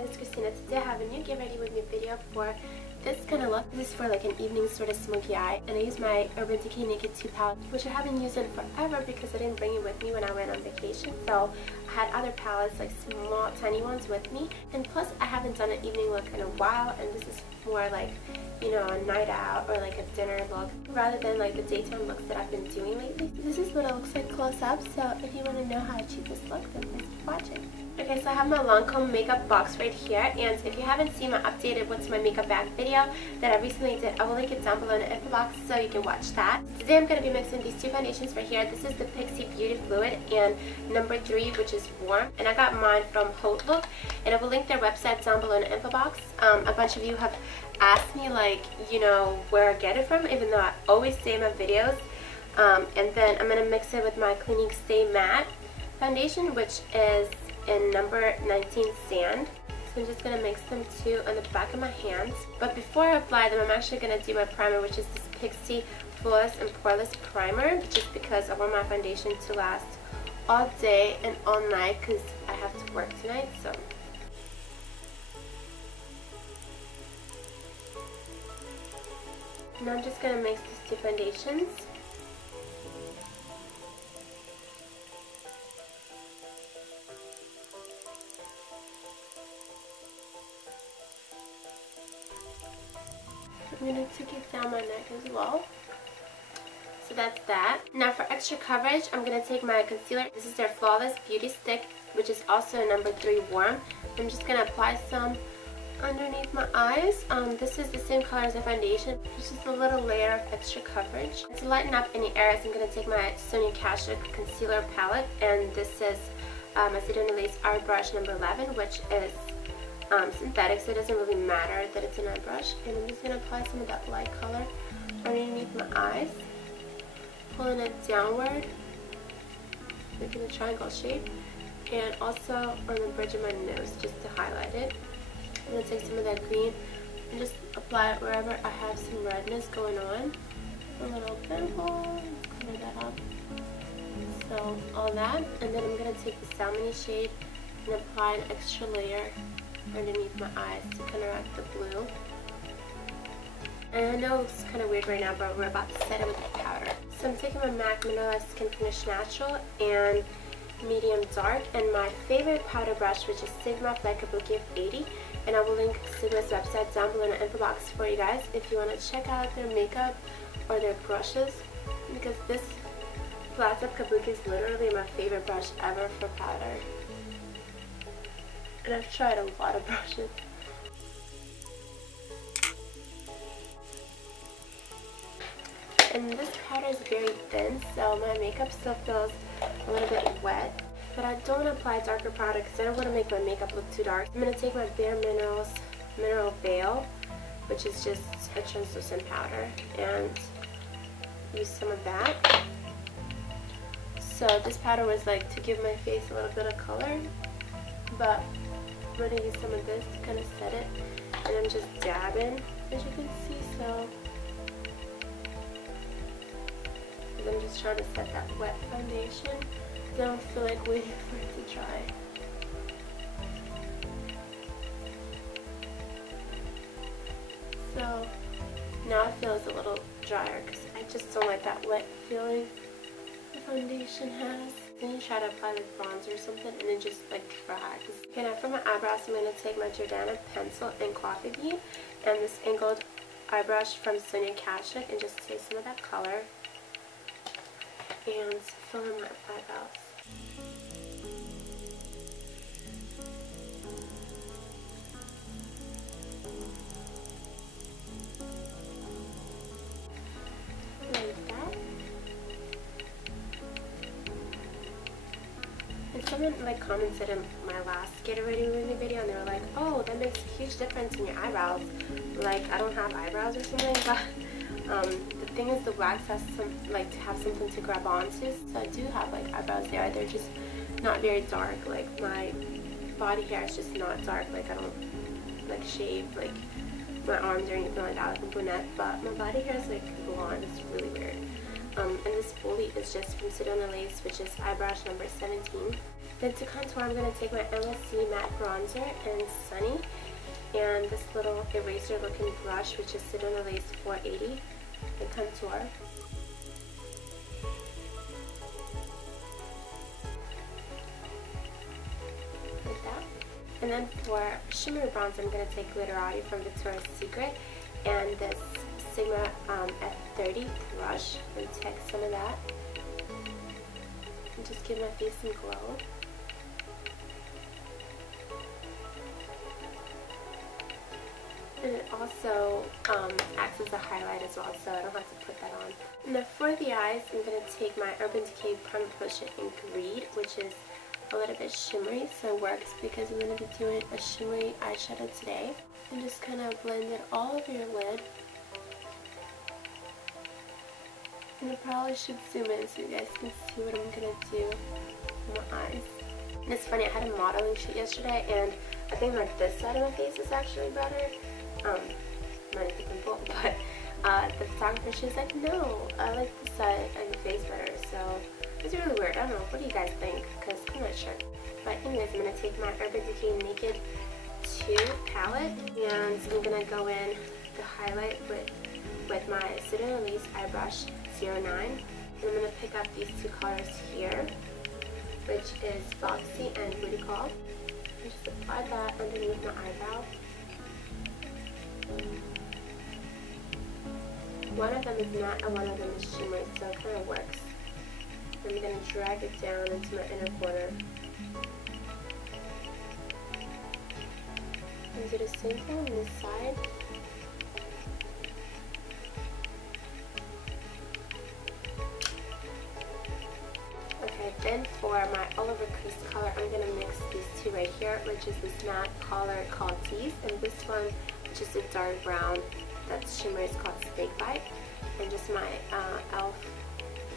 guys, it's Kristina. Today I have a new get ready with me video for this kind of look. This is for like an evening sort of smoky eye, and I use my Urban Decay Naked 2 palette, which I haven't used in forever because I didn't bring it with me when I went on vacation. So I had other palettes, like small tiny ones with me, and plus I haven't done an evening look in a while, and this is more like, you know, a night out or like a dinner look rather than like the daytime looks that I've been doing lately. So this is what it looks like close up, so if you want to know how to achieve this look, then please keep watching. Okay, so I have my Lancome makeup box right here, and if you haven't seen my updated what's my makeup bag video that I recently did, I will link it down below in the info box so you can watch that. Today I'm going to be mixing these two foundations right here. This is the Ventura Blvd and number 3, which is warm, and I got mine from Haute Look, and I will link their website down below in the info box. A bunch of you have asked me, like, you know, where I get it from, even though I always say in my videos. And then I'm going to mix it with my Clinique Stay Matte foundation, which is in number 19 Sand. So I'm just going to mix them two on the back of my hands. But before I apply them, I'm actually going to do my primer, which is this Pixi Flawless and Poreless Primer, just because I want my foundation to last all day and all night because I have to work tonight. So now I'm just going to mix these two foundations. I'm going to take it down my neck as well. So that's that. Now for extra coverage, I'm going to take my concealer. This is their Flawless Beauty Stick, which is also number 3 warm. I'm just going to apply some underneath my eyes. This is the same color as the foundation. It's just a little layer of extra coverage. To lighten up any areas, I'm going to take my Sonia Kashuk concealer palette, and this is Macedonian Lace Eye Brush number 11, which is synthetic, so it doesn't really matter that it's an eye brush. And I'm just going to apply some of that light color underneath my eyes, pulling it downward, making a triangle shape, and also on the bridge of my nose just to highlight it. I'm going to take some of that green and just apply it wherever I have some redness going on. A little pimple, cover that up. So all that, and then I'm going to take the salmon shade and apply an extra layer underneath my eyes to counteract the blue. And I know it's kind of weird right now, but we're about to set it with the powder. So I'm taking my MAC Mineral Skin Finish Natural and medium dark, and my favorite powder brush, which is Sigma Fly Kabuki of 80, and I will link Sigma's website down below in the info box for you guys if you want to check out their makeup or their brushes, because this Flat Tip Kabuki is literally my favorite brush ever for powder. And I've tried a lot of brushes. And this powder is very thin, so my makeup still feels a little bit wet. But I don't want to apply darker powder because I don't want to make my makeup look too dark. I'm going to take my Bare Minerals Mineral Veil, which is just a translucent powder, and use some of that. So this powder was like to give my face a little bit of color, but I'm going to use some of this to kind of set it, and I'm just dabbing, as you can see. So I'm just trying to set that wet foundation. I don't feel like waiting for it to dry. So now it feels a little drier because I just don't like that wet feeling the foundation has. Then you try to apply like bronzer or something and then just like dries. Okay, now for my eyebrows, I'm going to take my Jordana pencil in Coffee Bean and this angled eye brush from Sonia Kashuk and just take some of that color and fill in my eyebrows. Like that. And someone like commented in my last Get Ready With Me video, and they were like, oh, that makes a huge difference in your eyebrows. Like, I don't have eyebrows or something, but the thing is, the wax has to have something to grab onto. So I do have like eyebrows there. They're just not very dark. Like my body hair is just not dark. Like I don't like shave like my arms or anything like that, like a brunette. But my body hair is like blonde. It's really weird. And this bully is just from Sedona Lace, which is eye brush number 17. Then to contour, I'm going to take my MSC Matte Bronzer and Sunny and this little eraser looking brush, which is Sedona Lace 480, and contour. Like that. And then for shimmery bronze, I'm going to take Glitterati from Victoria's Secret and this Sigma F30 brush and take some of that and just give my face some glow. And it also acts as a highlight as well, so I don't have to put that on. And then for the eyes, I'm going to take my Urban Decay Prime Potion Ink Reed, which is a little bit shimmery, so it works because I'm going to be doing a shimmery eyeshadow today. And just kind of blend it all over your lid. And I probably should zoom in so you guys can see what I'm going to do with my eyes. And it's funny, I had a modeling shoot yesterday, and I think like this side of my face is actually better. Minus the pimple, but the photographer, she was like, no, I like this side and the face better, so it's really weird. I don't know, what do you guys think? Because I'm not sure. But anyways, I'm going to take my Urban Decay Naked 2 palette, and I'm going to go in the highlight with my Sedona Lace Eye Brush 09, and I'm going to pick up these two colors here, which is Foxy and Booty Call, and just apply that underneath my eyebrow. One of them is matte and one of them is shimmery, so it kind of works. I'm going to drag it down into my inner corner. And do the same thing on this side. Okay, then for my all over crease color, I'm going to mix these two right here, which is this matte color called Tease, and this one, which is a dark brown that's shimmery, is called Snake Bite, and just my e.l.f.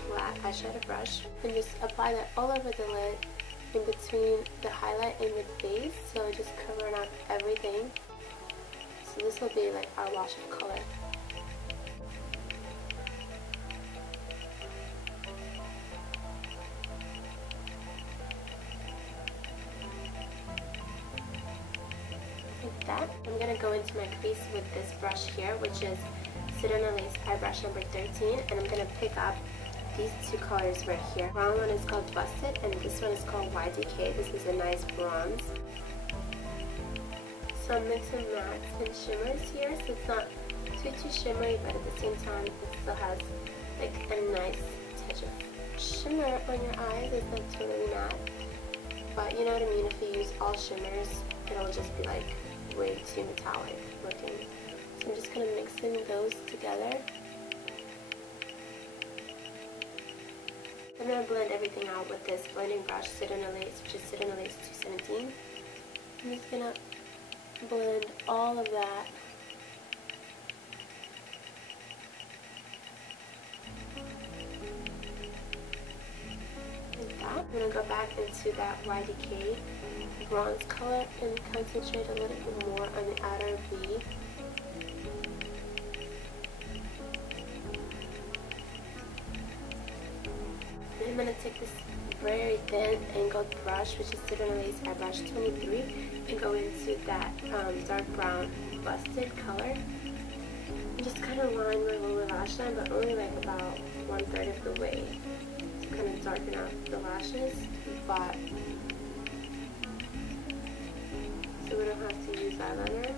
flat eyeshadow brush, and just apply that all over the lid in between the highlight and the base, so just covering up everything. So this will be like our wash of color. Like that. I'm going to go into my crease with this brush here, which is Sedona Lace Eye Brush number 13, and I'm going to pick up these two colors right here. The brown one is called Busted, and this one is called YDK. This is a nice bronze. So I'm mixing mattes and shimmers here, so it's not too shimmery, but at the same time it still has like a nice touch of shimmer on your eyes. It's not totally matte, but you know what I mean. If you use all shimmers, it'll just be like way too metallic looking. So I'm just kind of mixing those together. I'm going to blend everything out with this blending brush, Sedona Lace, which is Sedona Lace 217. I'm just going to blend all of that. Like that. I'm going to go back into that YDK bronze color and concentrate a little bit more on the outer V. I'm going to take this very thin angled brush, which is Sedona Lace Eye Brush 23, and go into that dark brown Busted color. And just kind of line my lower lash line, but only like about 1/3 of the way to kind of darken out the lashes. But so we don't have to use eyeliner.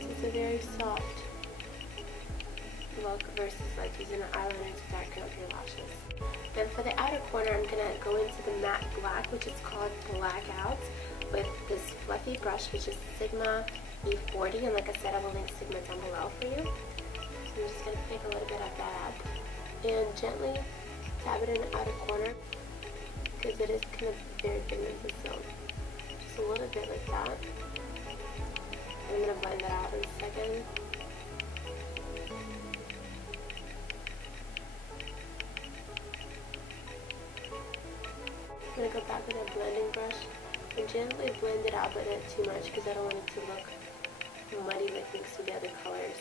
So it's a very soft look versus like using an eyeliner to darken up your lashes. Then for the outer corner, I'm going to go into the matte black, which is called Blackout, with this fluffy brush, which is Sigma E40, and like I said, I will link Sigma down below for you. So I'm just going to pick a little bit of that up and gently tap it in the outer corner, because it is kind of very pigmented, so just a little bit like that. I'm going to blend that out in a second. I'm going to go back with a blending brush and gently blend it out, but not too much because I don't want it to look muddy like mixed with the other colors.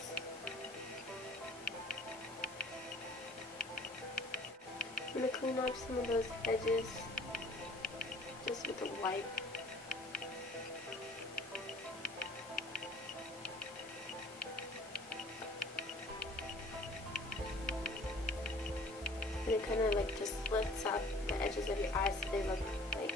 I'm going to clean up some of those edges just with the white. And it kind of like just lifts up the edges of your eyes so they look like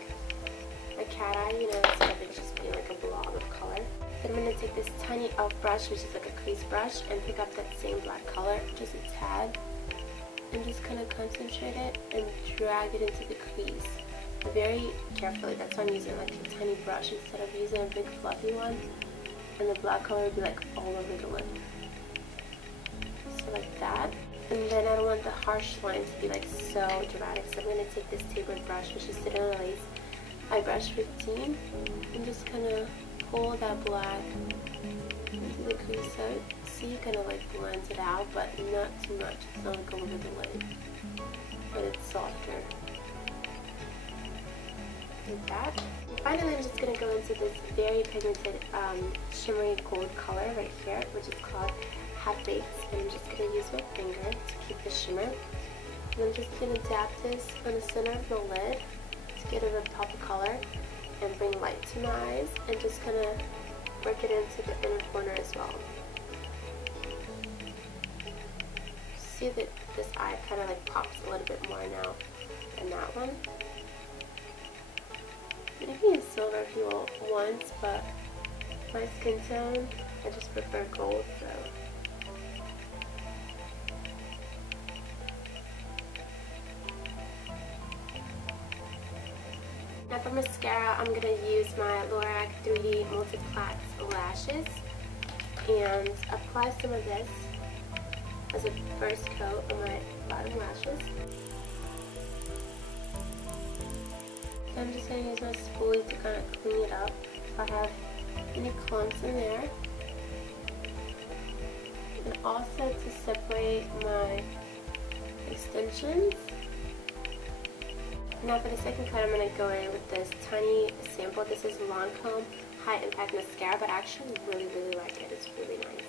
a cat eye, you know, instead of it just being like a blob of color. Then I'm going to take this tiny e.l.f. brush, which is like a crease brush, and pick up that same black color, just a tad, and just kind of concentrate it and drag it into the crease. Very carefully, that's why I'm using like a tiny brush instead of using a big fluffy one, and the black color would be like all over the lip. So like that. And then I don't want the harsh line to be like so dramatic, so I'm going to take this tapered brush, which is Cinderella Lace, I brush 15, and just kind of pull that black into the crease so you kind of like blend it out, but not too much. It's not like over the lid, but it's softer. Like that. And finally, I'm just going to go into this very pigmented shimmery gold color right here, which is called Half Baked, and I'm just going to use my finger to keep the shimmer. And I'm just going to dab this on the center of the lid to get a pop of color and bring light to my eyes, and just kind of work it into the inner corner as well. See that this eye kind of like pops a little bit more now than that one. You can use silver if you want, but my skin tone, I just prefer gold, so. Now for mascara, I'm going to use my Lorac 3D Multiplex lashes and apply some of this as a first coat on my bottom lashes. So I'm just going to use my spoolie to kind of clean it up if I have any clumps in there. And also to separate my extensions. Now for the second coat, I'm going to go in with this tiny sample. This is Lancome High Impact Mascara, but I actually really like it. It's really nice.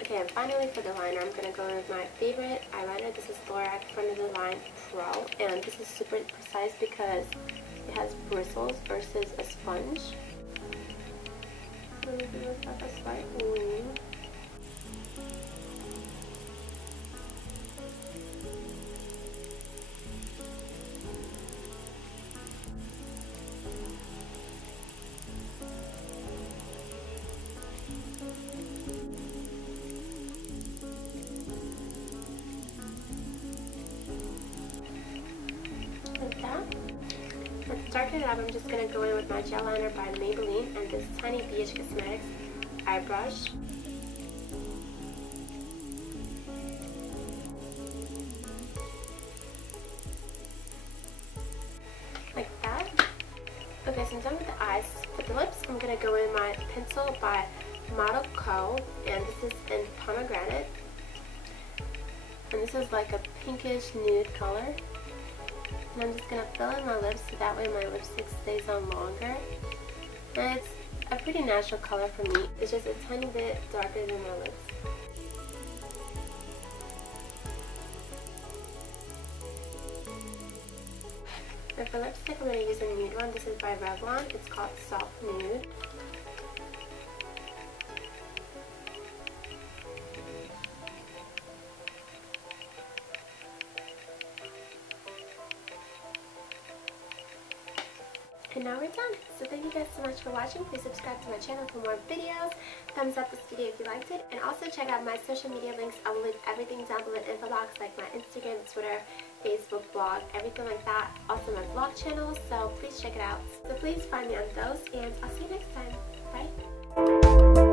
Okay, and finally for the liner, I'm going to go in with my favorite eyeliner. This is Lorac Front of the Line Pro, and this is super precise because it has bristles versus a sponge. I'm going to give this like a slight wing. To darken it up, I'm just going to go in with my gel liner by Maybelline and this tiny BH Cosmetics eye brush. Like that. Okay, so I'm done with the eyes. For the lips, I'm going to go in my pencil by Model Co. And this is in Pomegranate. And this is like a pinkish nude color. And I'm just going to fill in my lips so that way my lipstick stays on longer. And it's a pretty natural color for me. It's just a tiny bit darker than my lips. And for lipstick, I'm going to use a nude one. This is by Revlon. It's called Soft Nude. And now we're done. So thank you guys so much for watching. Please subscribe to my channel for more videos. Thumbs up this video if you liked it. And also check out my social media links. I will leave everything down below in the info box, like my Instagram, Twitter, Facebook, blog, everything like that. Also my vlog channel, so please check it out. So please find me on those, and I'll see you next time. Bye.